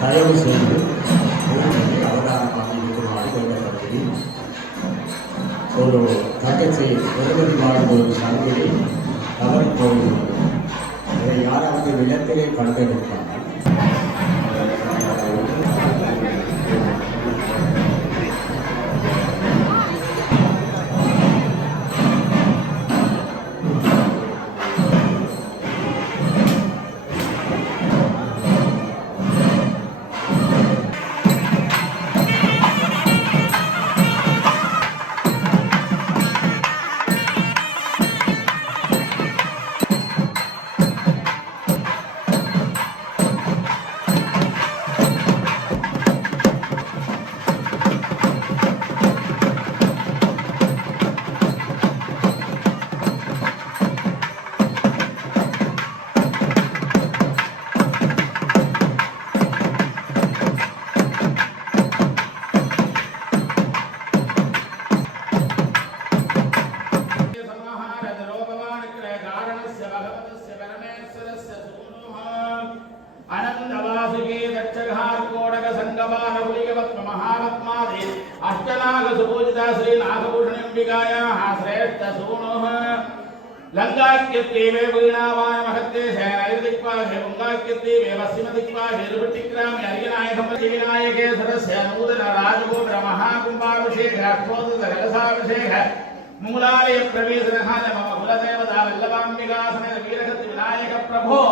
தயவு செய்து அவதாரமாக இருக்குமாறு கேட்கப்படுகிறேன். ஒரு தங்கச்சி பெருமதி வாழ்ந்த ஒரு சங்கிலி தவறு போகிறது. இதை யாராவது விளக்கிலே கண்டெடுப்பார். लंकाक्यत्वेवे वीणावाय महत्ते शैनैर्दिक्पाशे पुंगाक्यत्वेवे पश्चिमदिक्पाशे रुपटिक्रामे अर्यनायकमतिविनायके सरस्य नूतन राजगोपुर महाकुम्भाभिषेक अष्टोदशकलशाभिषेक मूलालय प्रवेशनः मम कुलदेवता वल्लभाम्बिकासने वीरगति विनायक प्रभो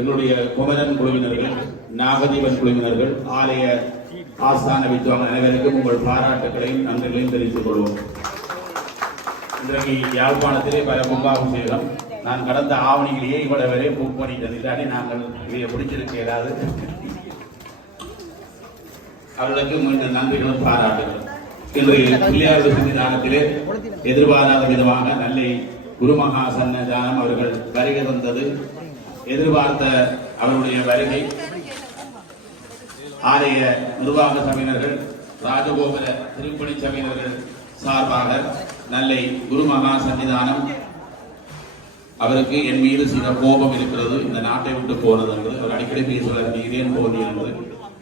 எங்களுடைய குமரன் குழுவினர்கள், நாகதீபன் குழுவினர்கள், ஆலய ஆஸ்தான வித்வான் அனைவருக்கும் உங்கள் பாராட்டுகளையும் நன்றிகளையும் தெரிவித்துக் கொள்வோம். இன்றைக்கு யாழ்ப்பாணத்திலே பல கும்பாபிஷேகம். நான் கடந்த ஆவணியிலேயே இவ்வளவு வரை புக் பண்ணிட்டது. இல்லாட்டி நாங்கள் இதை பிடிச்சிருக்க ஏதாவது அவர்களுக்கு மீண்டும் நன்றிகளும் பாராட்டுகளும். இன்றைய பிள்ளையார் சன்னிதானத்திலே எதிர்பாராத விதமாக நல்லை குருமகா சன்னிதானம் அவர்கள் வருகை தந்தது. எதிர்பார்த்த அவருடைய வருகை ஆலய நிர்வாக சபையினர்கள், ராஜகோபுர திருப்பணி சபையினர்கள் சார்பாக நல்லை குருமகா சன்னிதானம் அவருக்கு என் மீது சில கோபம் இருக்கிறது, இந்த நாட்டை விட்டு போனது என்று அவர் அடிக்கடி பேசுவார். இதேன் போனி என்று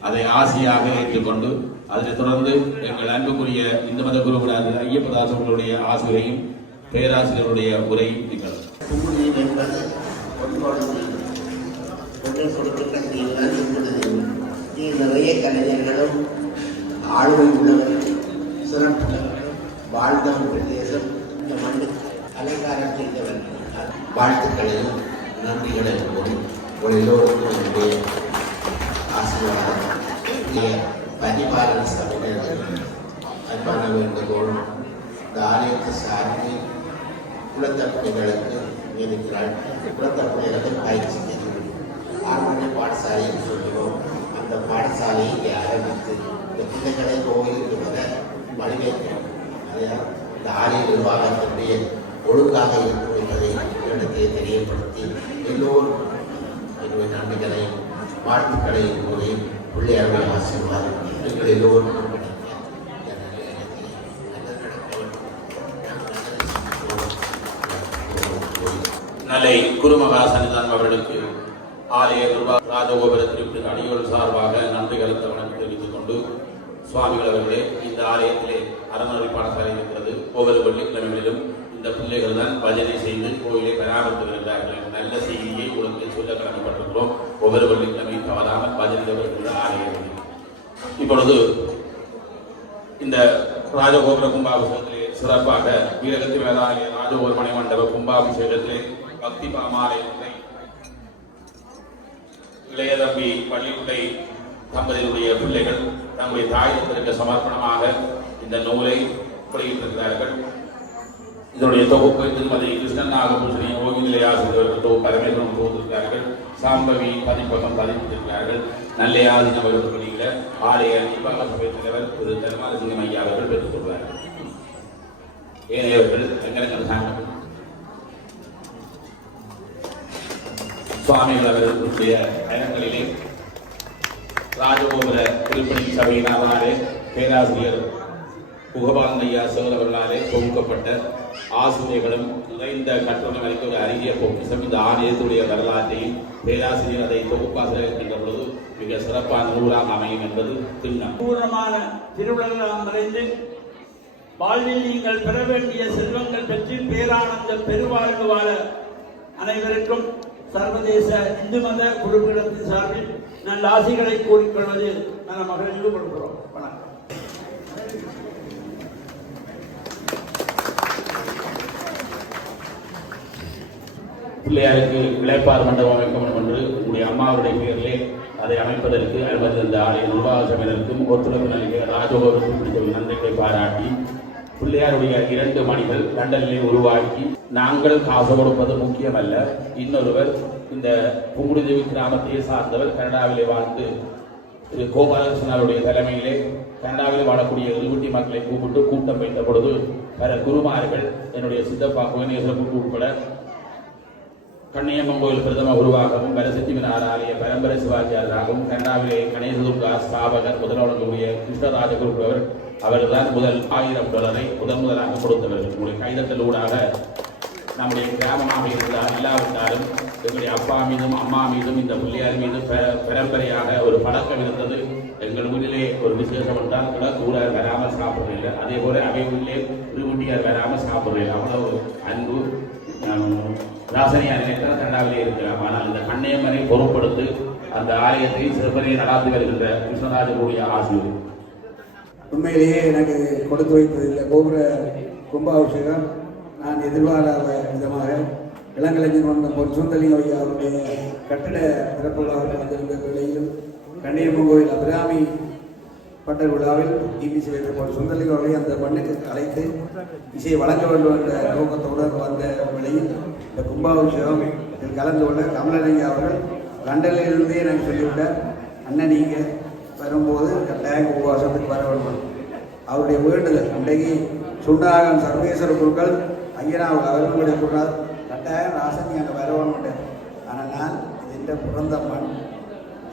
அதை ஆசையாக ஏற்றுக்கொண்டு அதனை தொடர்ந்து எங்கள் அன்புக்குரிய இந்து மத குருவினர் ஐயப்பதாசர்களுடைய ஆசிரியரையும் பேராசிரியருடைய உரையும் நிகழ்வு. நிறைய கலைஞர்களும் ஆளுமை உள்ளவர்கள், சிறப்புள்ளவர்கள் வாழ்ந்த பிரதேசம் இந்த மண்ணுக்கு அலங்காரம் செய்தவர்கள். வாழ்த்துக்களையும் நன்றிகளையும் கூறி ஒரு எல்லோருக்கும் என்னுடைய ஆசீர்வாதம். பரிபாலன சபையினர் அன்பான வேண்டுகோள், இந்த ஆலயத்தை சார்ந்து குலத்தப்பிள்ளைகளுக்கு இருக்கிறாள். குலத்தப்பிள்ளைகளுக்கு பயிற்சி ஆரம்ப பாடசாலைன்னு சொல்லுவோம். அந்த பாடசாலையை இங்கே ஆரம்பித்து இந்த பிள்ளைகளை கோவிலுக்கு வர வழிவைக்கிறோம். அதையால் இந்த ஆலய நிர்வாகத்தினுடைய ஒழுங்காக இருக்கும் என்பதை இடத்தை தெரியப்படுத்தி எல்லோரும் என்னுடைய நன்மைகளையும் வாழ்த்துக்களையும் கூறி பிள்ளையாருடைய ஆசீர்வாதம் எங்கள் எல்லோருக்கும் நல்லை குருமகா சன்னிதானம் அவர்களுக்கு ஆலய ராஜகோபுர திருப்பதி அடியோர் சார்பாக நன்றி கலந்த வணக்கம் தெரிவித்துக் கொண்டு, சுவாமிகள் அவர்களே, இந்த ஆலயத்திலே அறநெறி பாடசாலை இருக்கிறது. ஒவ்வொரு வெள்ளிக்கிழமைகளிலும் இந்த பிள்ளைகள் தான் பஜனை செய்து கோயிலை பராமரித்து வருகிறார்கள். நல்ல செய்தியை உங்களுக்கு சொல்ல கடமைப்பட்டிருக்கிறோம். ஒவ்வொரு வெள்ளிக்கிழமையும் தவறாமல் பஜனை வருகின்ற ஆலயம். இப்பொழுது இந்த ராஜகோபுர கும்பாபிஷேகத்திலே சிறப்பாக வீரகத்தி வேதாலய ராஜகோபுர மணி மண்டப கும்பாபிஷேகத்திலே பக்தி பாமாலயத்தை இளைய தம்பி பள்ளிக்குட்டை தம்பதியினுடைய பிள்ளைகள் தங்களுடைய தாயத்திற்கு சமர்ப்பணமாக இந்த நூலை வெளியிட்டிருக்கிறார்கள். இதனுடைய தொகுப்பு திருமதி கிருஷ்ணன் நாகபூஷணி ஓகி நிலையாசிரியர்கள் தொகுப்பு பரமேஸ்வரன் தொகுத்திருக்கிறார்கள். சாம்பவி பதிப்பகம் பதிப்பித்திருக்கிறார்கள். நல்லையாதின வெளியில ஆலய நிர்வாக சபை தலைவர் திரு தர்மாரசிங்கம் ஐயா அவர்கள் பெற்றுக்கொள்வார்கள். ஏனையவர்கள் எங்களுக்கு சுவாமிகள் அவர்களுடைய பயணங்களிலே ராஜகோபுர திருப்பணி சபையினாலே பேராசிரியர் புகபாலன் ஐயா சோழர்களாலே தொகுக்கப்பட்ட ஆசிரியர்களும் நிறைந்த கட்டுரை அளித்த ஒரு அரிய பொக்கிஷம் இந்த ஆலயத்துடைய வரலாற்றையும் பேராசிரியர் அதை தொகுப்பாக இருக்கின்ற பொழுது மிக சிறப்பான நூலாக அமையும் என்பது திண்ணம். பூர்ணமான திருவிழாம் மறைந்து வாழ்வில் நீங்கள் பெற வேண்டிய செல்வங்கள் பற்றி பேரானந்த பெருவாழ்வு வாழ அனைவருக்கும் சர்வதேச இந்து மத குழுவிடத்தின் சார்பில் நல்ல ஆசைகளை கூறிக்கொள்வது நல்ல மகிழ்ச்சி கொடுக்கிறோம். வணக்கம். பிள்ளையாருக்கு இளைப்பார் மண்டபம் அமைக்க வேண்டும் என்று உங்களுடைய அம்மாவுடைய பெயரிலே அதை அமைப்பதற்கு அனுமதி தந்த ஆலய நிர்வாக சபையினருக்கும் ஒத்துழைப்பு நல்கிய ராஜகோபுரத்துக்கு பிடித்த நன்றிகளை பாராட்டி, பிள்ளையாருடைய 2 மணிகள் லண்டனிலே உருவாக்கி நாங்கள் காசு கொடுப்பது முக்கியமல்ல. இன்னொருவர் இந்த புங்குடுதேவி கிராமத்தையே சார்ந்தவர் கனடாவிலே வாழ்ந்து திரு கோபாலகிருஷ்ணனுடைய தலைமையிலே கனடாவில் வாழக்கூடிய எழுவட்டி மக்களை கூப்பிட்டு கூட்டம் வைத்த பொழுது பல குருமார்கள் என்னுடைய சித்தப்பா புவனேஸ்வரருக்கு உட்பட கண்ணியம்மன் கோயில் பிரதம குருவாகவும் வரசித்திவினார் ஆலய பரம்பரை சிவாச்சாரியராகவும் கனடாவிலே கணேசதுர்கா ஸ்தாபகர் முதல்வர்களுடைய கிருஷ்ணராஜ குரு அவர்தான் முதல் $1000 முதலாக கொடுத்தவர்கள். உங்களுடைய கைதட்டலூடாக நம்முடைய கிராமமாக இருந்தால் இல்லாவிட்டாலும் எங்களுடைய அப்பா மீதும் அம்மா மீதும் இந்த பிள்ளையார் மீதும் பரம்பரையாக ஒரு பழக்கம் இருந்தது. எங்கள் வீட்டிலே ஒரு விசேஷம் என்றால் கூட தூரார் வராமல் சாப்பிட்றதில்லை. அதே போல அவை வீட்டிலே திருவண்டியார் வராமல் சாப்பிட்றதில்லை. அவ்வளவு அன்பு ராசனியார் நினைத்தால் கனடாவிலே இருக்கலாம். ஆனால் இந்த கண்ணியம்மனை பொருட்படுத்தி அந்த ஆலயத்தை சிறப்பனை நடாத்தி வருகின்ற கிருஷ்ணராஜனுடைய ஆசிரியர். உண்மையிலேயே எனக்கு கொடுத்து வைத்ததில்லை கோபுர கும்பாபிஷேகம் நான் எதிர்பாராத விதமாக இளங்கலைஞர் வந்த ஒரு சுந்தலிங்க ஐயாவுடைய கட்டிட திறப்பு விழாவில் வந்திருந்த வேளையிலும் கண்ணியம்மன் கோயில் அபிராமி பட்டர் விழாவில் டிபிசி வைத்த சுந்தலிங்க அவர்களை அந்த மண்ணுக்கு அழைத்து இசையை வழங்க வேண்டும் என்ற நோக்கத்தோடு வந்த வேளையில் இந்த கும்பாபிஷேகம் இதில் கலந்து கொள்ள கமலலிங்க அவர்கள் லண்டனில் இருந்தே எனக்கு சொல்லிவிட்டார், அண்ணன் நீங்கள் வரும்போது கட்டாயம் உபவாசத்துக்கு வர வேண்டும். அவருடைய வேண்டுதல் இன்றைக்கு சுண்டாகம் சர்வேஸ்வர குருக்கள் ஐயனாவில் அவர்களுடைய குருநாள் கட்டாயம் ராசன் அங்கே வர வேணும். ஆனால் நான் இந்த பிறந்த மண்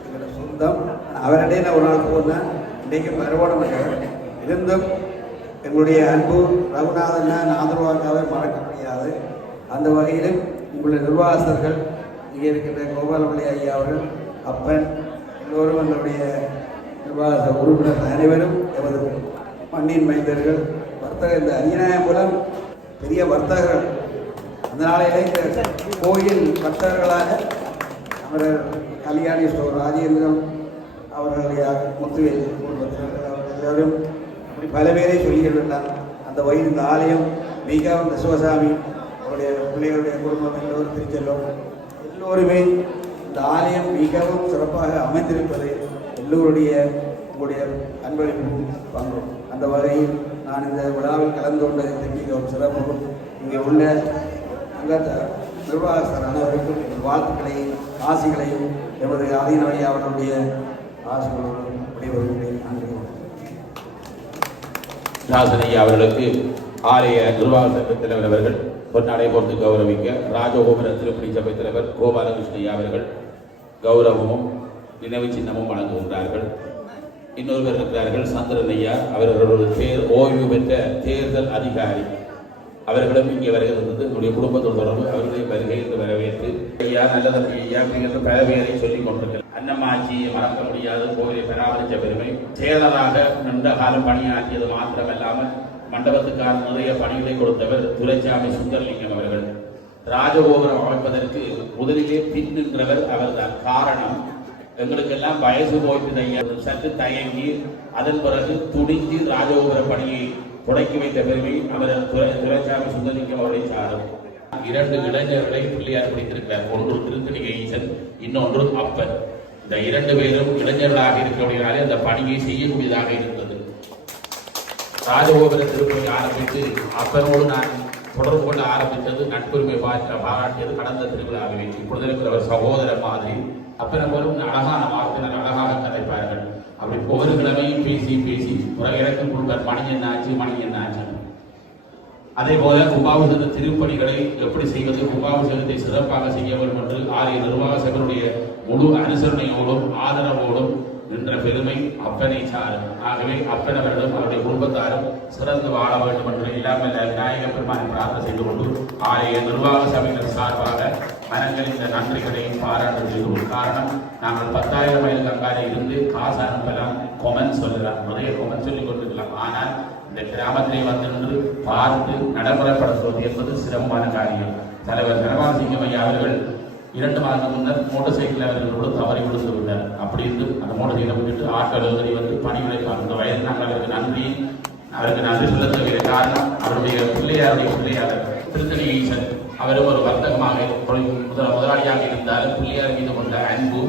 எங்களோட சொந்தம் அவரிடையே நான் ஒரு நாள் போனேன், இன்றைக்கு வரவோட மாட்டேன். இருந்தும் எங்களுடைய அன்பு ரகுநாதன் ஆதரவாக்காவே மறக்க முடியாது. அந்த வகையிலும் உங்களுடைய நிர்வாகஸ்தர்கள் இங்கே இருக்கின்ற கோபாலமணி ஐயா அவர்கள், அப்பன், எல்லோரும் எங்களுடைய நிர்வாக உறுப்பினர்கள் அனைவரும் எமது மண்ணின் மைந்தர்கள், வர்த்தக இந்த அரியநாயபுரம் பெரிய வர்த்தகர்கள். அந்த நாளையிலே இந்த கோயில் வர்த்தகர்களாக அமரர் கல்யாணி ஸ்டோர் ராஜேந்திரம் அவர்களுடைய முத்துவேல் குடும்பத்தினர்கள் அவர்கள் எல்லோரும் அப்படி பல பேரை சொல்லியிருந்தார். அந்த வயது இந்த ஆலயம் மிகவும் இந்த சிவசாமி அவருடைய பிள்ளைகளுடைய குடும்பம் எல்லோரும் திருச்செல்வம் எல்லோருமே இந்த ஆலயம் மிகவும் சிறப்பாக அமைந்திருப்பது எல்லோருடைய உங்களுடைய அன்பளிப்பும் பங்கும். அந்த வகையில் நான் இந்த விழாவில் கலந்து கொண்டதை மிகவும் சிறப்பு. இங்கே உள்ள அங்கத்த நிர்வாகஸ்தர் அனைவருக்கும் வாழ்த்துக்களையும் ஆசிகளையும் எமது ஆதீனவை அவர்களுடைய ஆசிகளோடும் விடைபெறுகிறேன். நன்றி. ராசனையா அவர்களுக்கு ஆலய நிர்வாக சங்க தலைவர் அவர்கள் பொன்னாடை போர்த்து கௌரவிக்க ராஜகோபுர திருப்பணி சபை தலைவர் கோபாலகிருஷ்ணய்யா அவர்கள் கௌரவமும் நினைவு சின்னமும் வழங்குகின்றார்கள். இன்னொருவர் இருக்கிறார்கள் சந்திரன் ஐயா, அவர்களுடைய ஓய்வு பெற்ற தேர்தல் அதிகாரி, அவர்களும் இங்கே வருகிறது. என்னுடைய குடும்பத்தோடு தொடர்பு அவருடைய வருகை என்று வரவேற்று ஐயா நல்லதம்பி ஐயா என்று பல பேரை சொல்லிக் கொண்டிருக்கிறார். அன்னமாட்சியை மறக்க முடியாது கோயிலை பராமரித்த பெருமை, செயலராக நீண்ட காலம் பணியாற்றியது மாத்திரமல்லாமல் மண்டபத்துக்கான நிறைய பணிகளை கொடுத்தவர் துரைசாமி சுந்தரலிங்கம் அவர்கள். ராஜகோபுரம் அமைப்பதற்கு முதலிலே பின் நின்றவர் அவர்தான். காரணம், எங்களுக்கெல்லாம் வயசு போய்ட்டு ஐயா சற்று தயங்கி அதன் பிறகு துணிந்து ராஜகோபுர பணியை தொடக்கி வைத்த பெருமை அவர் துரைசாமி சுந்தரலிங்கம் அவர்களை சாரும். 2 இளைஞர்களை பிள்ளையார் பிடித்திருக்கிறார். ஒன்று திருத்தணிகை ஈசன், இன்னொன்று அப்பன். இந்த 2 பேரும் இளைஞர்களாக இருக்கிறபடியாலே அந்த பணியை செய்யக்கூடியதாக இருந்தது. ராஜகோபுர திருப்பணி ஆரம்பித்து அப்பனோடு நான் தொடர்பு கொள்ள ஆரம்பித்தது, நட்புரிமை பாராட்டியது கடந்த திருவிழாவில். இப்பொழுது இருக்கிறவர் சகோதரர் மாதிரி அப்பனை போலும் அழகான வார்த்தைகள் அழகாக கதைப்பார்கள். அப்படி ஒவ்வொரு கிழமையும் பேசி எனக்கு கொடுப்பார் மணி என்ன ஆச்சு. அதே போல கும்பாபிஷேக திருப்பணிகளை எப்படி செய்வது, கும்பாபிஷேகத்தை சிறப்பாக செய்ய வேண்டும் என்று ஆலய நிர்வாக சபையுடைய முழு அனுசரணையோடும் ஆதரவோடும் நின்ற பெருமை அப்பனை சாரும். ஆகவே அப்பன் அவர்களும் அவருடைய குடும்பத்தாரும் சிறந்து வாழ வேண்டும் என்று இல்லாமல் விநாயகர் பெருமானை பிரார்த்தனை செய்து கொண்டு ஆலய நிர்வாக சபையினர் சார்பாக மனங்களில் இந்த நன்றிகளையும் பாராட்டு செய்து. காரணம், நாங்கள் 10,000 மைல் கங்காலே இருந்து காசு அனுப்பலாம், கொமெண்ட் சொல்லலாம், நிறைய கொமெண்ட் சொல்லிக் கொண்டிருக்கலாம். ஆனால் இந்த கிராமத்திலே வந்து நின்று பார்த்து நடைமுறைப்படுத்துவது என்பது சிரமமான காரியம். தலைவர் தனபாலசிங்கம் ஐயா அவர்கள் 2 மாதம் முன்னர் மோட்டார் சைக்கிள் அவர்களோடு தவறி விழுந்து விட்டார். அப்படி இருந்து அந்த மோட்டார் சைக்கிளை விட்டுட்டு ஆட்டோ வந்து பணிகளை அந்த வயது நாங்கள் அவருக்கு நன்றி செலுத்தவில்லை. காரணம், அவருடைய பிள்ளையார் திருத்தணி ஈசன் அவரும் ஒரு வர்த்தகமாக முதலாளியாக இருந்தாலும் பிள்ளையார் மீது கொண்ட அன்பு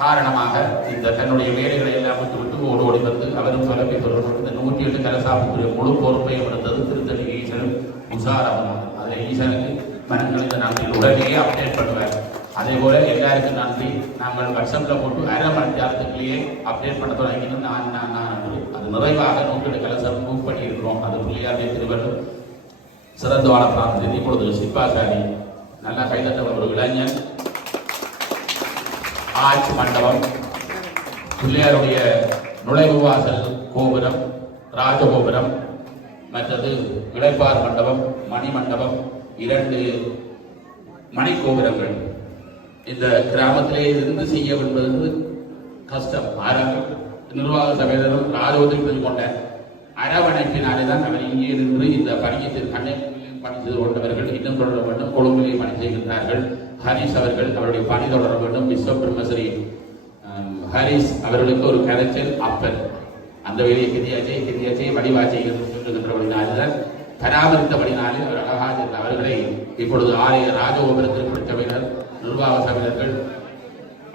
காரணமாக இந்த தன்னுடைய வேலைகளை எல்லாம் விட்டு ஓடி வந்து அவரும் தொலைபேசி தொடர்பு இந்த 108 கலசாப்புக்குரிய முழு பொறுப்பையும் எடுத்தது திருத்தணி ஈசனும் உசாரமாக. அதில் ஈசனுக்கு மனங்களில் நன்றி உடனே அப்டேட் பண்ணுவார். அதே போல எல்லாருக்கும் நன்றி. நாங்கள் வாட்ஸ்அப்பில் போட்டு 1/2 மணி நேரத்துக்குள்ளேயே அப்டேட் பண்ண தொடங்கினோம். நான் அது நிறைவாக 108 கலசம் புக் பண்ணியிருக்கிறோம். அது பிள்ளையாருடைய திருவள்ளுவர் சிறந்து வாழ பிரார்த்தனை. இப்பொழுது சிப்பாசாரி நல்லா கைதட்டவர் ஒரு இளைஞர், ஆட்சி மண்டபம், பிள்ளையாருடைய நுழைவு வாசல் கோபுரம், ராஜகோபுரம், மற்றது இளைப்பார் மண்டபம், மணி மண்டபம், 2 மணி கோபுரங்கள் இந்த கிராமத்திலே இருந்து செய்ய என்பது கஷ்டம். நிர்வாக சபையினரும் ராஜோதரி கொண்ட அரவணைப்பினாலே தான் அவர் இங்கே நின்று இந்த பணியத்தில் கன்னியாகுமரியில் பணி செய்து கொண்டவர்கள் இன்னும் தொடர வேண்டும். கொழும்பிலே பணி செய்கின்றார்கள். ஹரிஸ் அவர்கள் அவருடைய பணி தொடர வேண்டும். விஸ்வபிரம்மஸ்ரீ ஹரிஸ் அவர்களுக்கு ஒரு கரைச்சல் அப்பன் அந்த வேலையை கிரியாச்சை வடிவாச்சை சொல்லுகின்றபடினால்தான் பராமரித்தபடினாலே அவர் அழகாக இருந்த அவர்களை இப்பொழுது ஆலய ராஜகோபுர திருப்பணிச்சபையினர் நிர்வாக சபையினர்கள்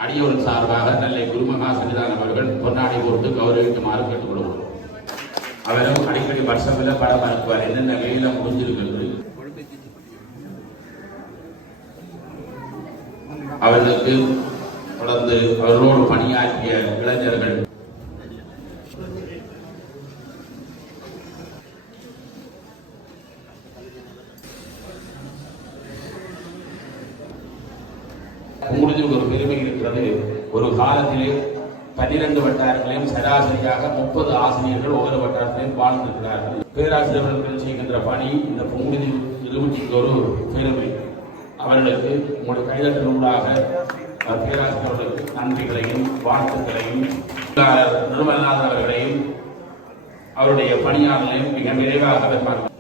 அடியோரின் சார்பாக நெல்லை குருமகா சன்னிதானம் அவர்கள் பொன்னாடை போட்டு கௌரவிக்குமாறு கேட்டுக்கொள்கிறோம். அவரும் அடிக்கடி வருஷங்களில் படம் அனுப்புவார். என்னென்ன வேலை முடிஞ்சிருக்கிறது அவர்களுக்கு தொடர்ந்து அவர்களோடு பணியாற்றிய இளைஞர்கள் உங்களுக்கு ஒரு பெருமை இருக்கிறது. ஒரு காலத்திலே 12 வட்டாரங்களையும் சராசரியாக 30 ஆசிரியர்கள் ஒவ்வொரு வட்டாரத்திலையும் வாழ்ந்திருக்கிறார்கள். பேராசிரியர்கள் செய்கின்ற பணி இந்த பொங்குடி நிறுவனத்திற்கு ஒரு பெருமை. அவர்களுக்கு உங்களுடைய கைதட்டூடாக பேராசிரியர்களுக்கு நன்றிகளையும் வாழ்த்துக்களையும் நிர்மலநாதன் அவர்களையும் அவருடைய பணியாளர்களையும் மிக விரைவாக